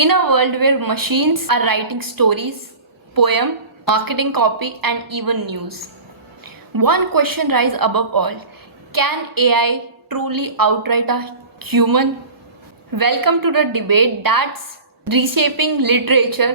In a world where machines are writing stories, poem, marketing copy, and even news, one question rises above all: can AI truly outright a human? Welcome to the debate that's reshaping literature,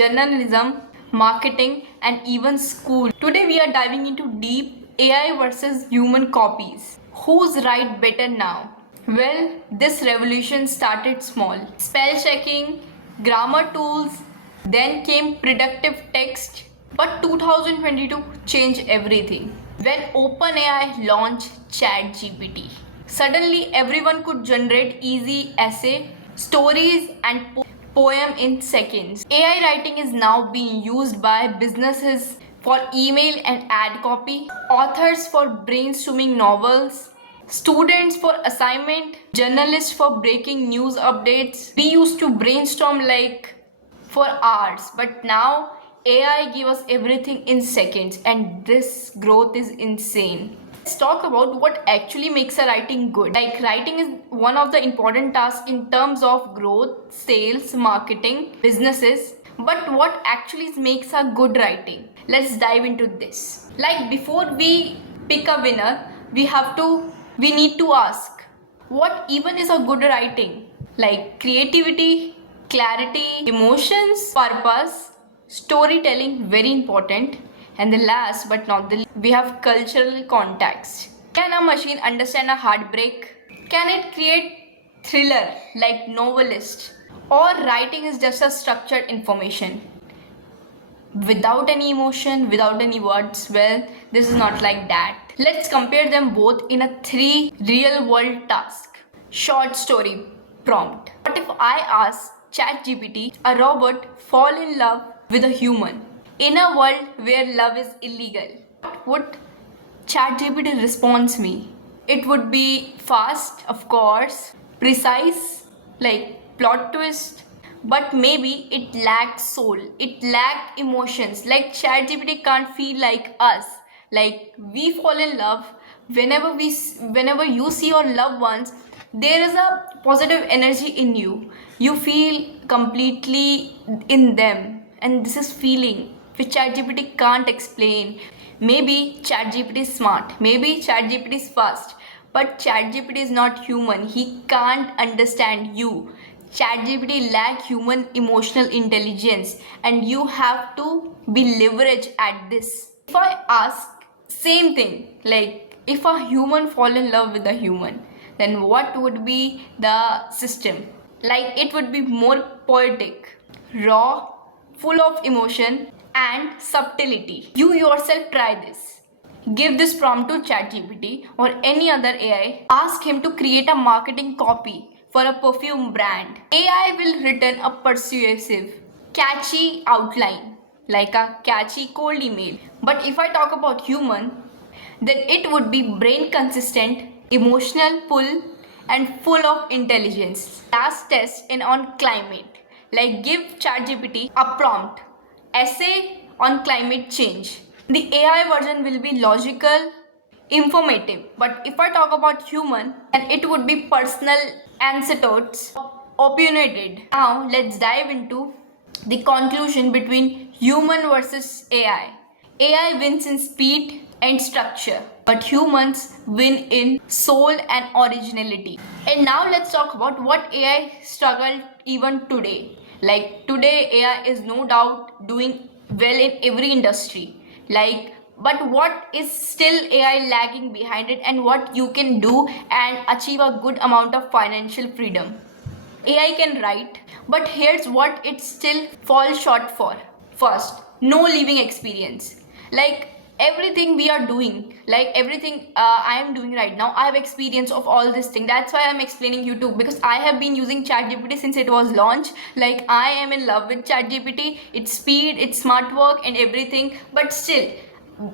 journalism, marketing, and even school. Today we are diving into deep AI versus human copies. Who's right better now? Well, this revolution started small. Spell checking, grammar tools, then came predictive text. But 2022 changed everything. When OpenAI launched ChatGPT, suddenly everyone could generate easy essay, stories, and poem in seconds. AI writing is now being used by businesses for email and ad copy, authors for brainstorming novels, students for assignment, journalists for breaking news updates. We used to brainstorm like for hours, but now AI gives us everything in seconds, and this growth is insane. Let's talk about what actually makes a writing good. Like, writing is one of the important tasks in terms of growth, sales, marketing, businesses. But what actually makes a good writing? Let's dive into this. Like, before we pick a winner, we need to ask, what even is a good writing? Like creativity, clarity, emotions, purpose, storytelling, very important. And the last but not the least, we have cultural context. Can a machine understand a heartbreak? Can it create thriller like novelist? Or writing is just a structured information without any emotion, without any words? Well, this is not like that. Let's compare them both in a three real world task. Short story prompt. What if I ask ChatGPT, a robot, fall in love with a human in a world where love is illegal? What would ChatGPT responds me? It would be fast, of course, precise, like plot twist, but maybe it lacked soul, it lacked emotions. Like ChatGPT can't feel like us. Like we fall in love whenever you see your loved ones, there is a positive energy in you. You feel completely in them, and this is feeling which ChatGPT can't explain. Maybe ChatGPT is smart, maybe ChatGPT is fast, but ChatGPT is not human. He can't understand you. ChatGPT lack human emotional intelligence, and you have to be leveraged at this. If I ask same thing, like if a human fall in love with a human, then what would be the system? Like it would be more poetic, raw, full of emotion and subtlety. You yourself try this. Give this prompt to ChatGPT or any other AI. Ask him to create a marketing copy for a perfume brand. AI will return a persuasive, catchy outline like a catchy cold email. But if I talk about human, then it would be brain consistent, emotional pull, and full of intelligence. Last test in on climate. Like give ChatGPT a prompt, essay on climate change. The AI version will be logical, informative. But if I talk about human, then it would be personal anecdotes, opinionated. Now let's dive into the conclusion between human versus AI. AI wins in speed and structure, but humans win in soul and originality. And now let's talk about what AI struggled even today. Like today, AI is no doubt doing well in every industry. Like, but what is still AI lagging behind it, and what you can do and achieve a good amount of financial freedom? AI can write, but here's what it still falls short for. First, no living experience. Like everything we are doing, like everything I am doing right now, I have experience of all this thing. That's why I'm explaining you too, because I have been using ChatGPT since it was launched. Like I am in love with ChatGPT, its speed, its smart work, and everything. But still,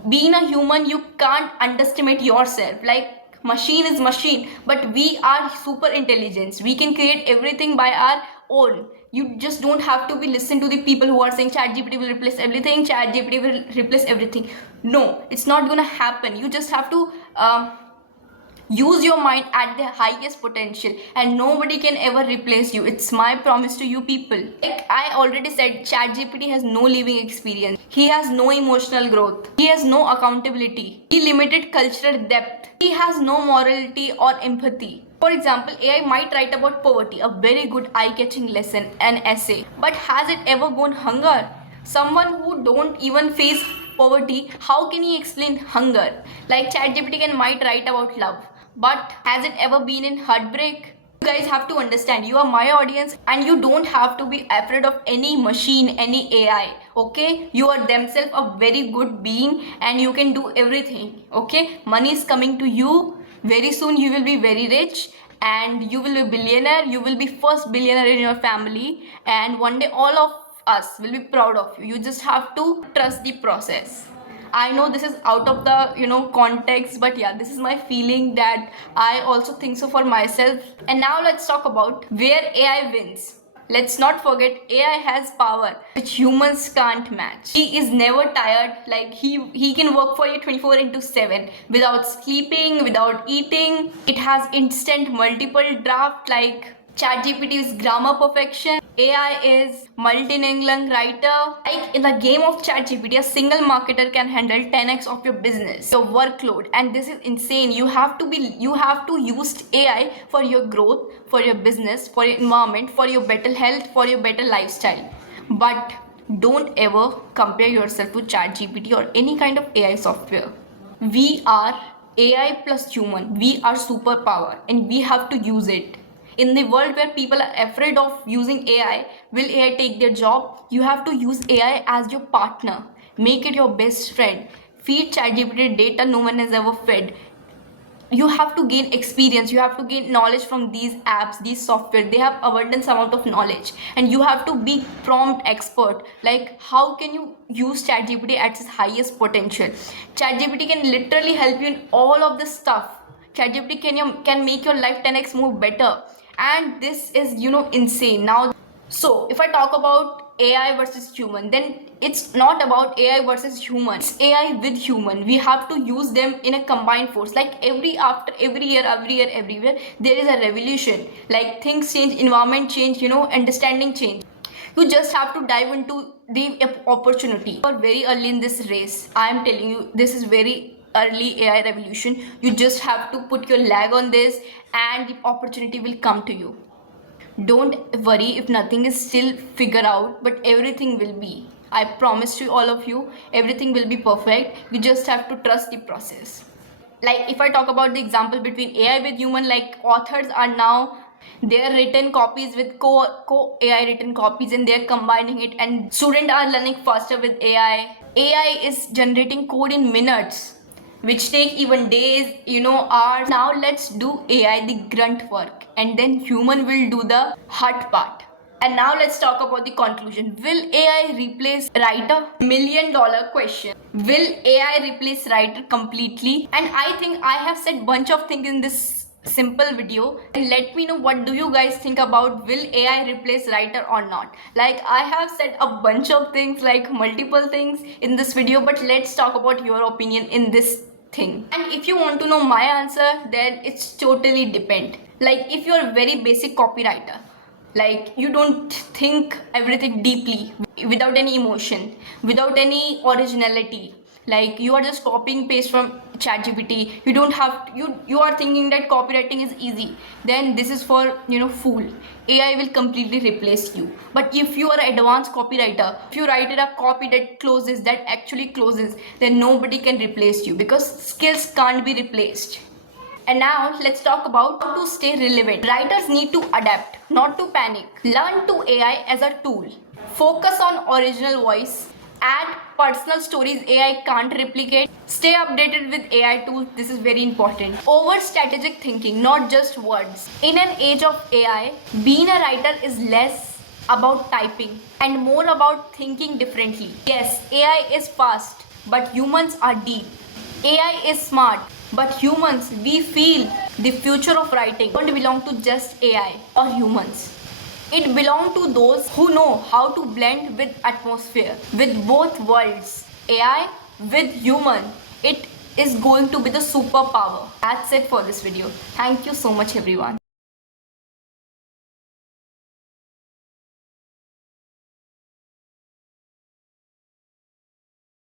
being a human, you can't underestimate yourself. Like machine is machine, but we are super intelligence. We can create everything by our own. You just don't have to be listen to the people who are saying ChatGPT will replace everything, ChatGPT will replace everything. No, it's not gonna happen. You just have to Use your mind at the highest potential and nobody can ever replace you. It's my promise to you people. Like I already said, ChatGPT has no living experience. He has no emotional growth. He has no accountability. He limited cultural depth. He has no morality or empathy. For example, AI might write about poverty, a very good eye-catching lesson, an essay. But has it ever gone hunger? Someone who don't even face poverty, how can he explain hunger? Like ChatGPT can might write about love, but has it ever been in heartbreak? You guys have to understand, you are my audience and you don't have to be afraid of any machine, any AI. Okay, you are themselves a very good being and you can do everything. Okay, money is coming to you very soon. You will be very rich and you will be billionaire. You will be first billionaire in your family, and one day all of us will be proud of you. You just have to trust the process. I know this is out of the context, but yeah, this is my feeling that I also think so for myself. And now let's talk about where AI wins. Let's not forget, AI has power which humans can't match. He is never tired. Like he can work for you 24 into 7 without sleeping, without eating. It has instant multiple draft. Like ChatGPT is grammar perfection. AI is multilingual writer. Like in the game of ChatGPT, a single marketer can handle 10x of your business, your workload, and this is insane. You have to use AI for your growth, for your business, for your environment, for your better health, for your better lifestyle. But don't ever compare yourself to ChatGPT or any kind of AI software. We are AI plus human. We are superpower and we have to use it. In the world where people are afraid of using AI, will AI take their job? You have to use AI as your partner. Make it your best friend. Feed ChatGPT data no one has ever fed. You have to gain experience. You have to gain knowledge from these apps, these software. They have abundance amount of knowledge, and you have to be prompt expert. Like how can you use ChatGPT at its highest potential? ChatGPT can literally help you in all of this stuff. ChatGPT can make your life 10x more better, and this is insane. Now, so if I talk about AI versus human, then it's not about AI versus human. It's AI with human. We have to use them in a combined force. Like after every year, everywhere, there is a revolution. Like things change, environment change, understanding change. You just have to dive into the opportunity. You are very early in this race. I am telling you, this is very early AI revolution. You just have to put your leg on this and the opportunity will come to you. Don't worry if nothing is still figured out, but everything will be. I promise to all of you, everything will be perfect. You just have to trust the process. Like if I talk about the example between AI with human, like authors are now their written copies with co AI written copies, and they're combining it, and students are learning faster with AI. AI is generating code in minutes, which take even days, hours. Now let's do AI the grunt work, and then human will do the hard part. And now let's talk about the conclusion. Will AI replace writer? $1 million question. Will AI replace writer completely? And I think I have said bunch of things in this simple video, and let me know what do you guys think about will AI replace writer or not. Like I have said a bunch of things, like multiple things in this video, but let's talk about your opinion in this thing. And if you want to know my answer, then it's totally depend. Like if you're a very basic copywriter, like you don't think everything deeply, without any emotion, without any originality, like you are just copying paste from ChatGPT, you don't have you are thinking that copywriting is easy, then this is for fool. AI will completely replace you. But if you are an advanced copywriter, if you write a copy that actually closes, then nobody can replace you, because skills can't be replaced. And now let's talk about how to stay relevant. Writers need to adapt, not to panic. Learn to AI as a tool. Focus on original voice. Add personal stories AI can't replicate. Stay updated with AI tools. This is very important. Over strategic thinking, not just words. In an age of AI, being a writer is less about typing and more about thinking differently. Yes, AI is fast, but humans are deep. AI is smart, but humans, we feel. The future of writing don't belong to just AI or humans. It belongs to those who know how to blend with atmosphere, with both worlds, AI with human. It is going to be the superpower. That's it for this video. Thank you so much everyone.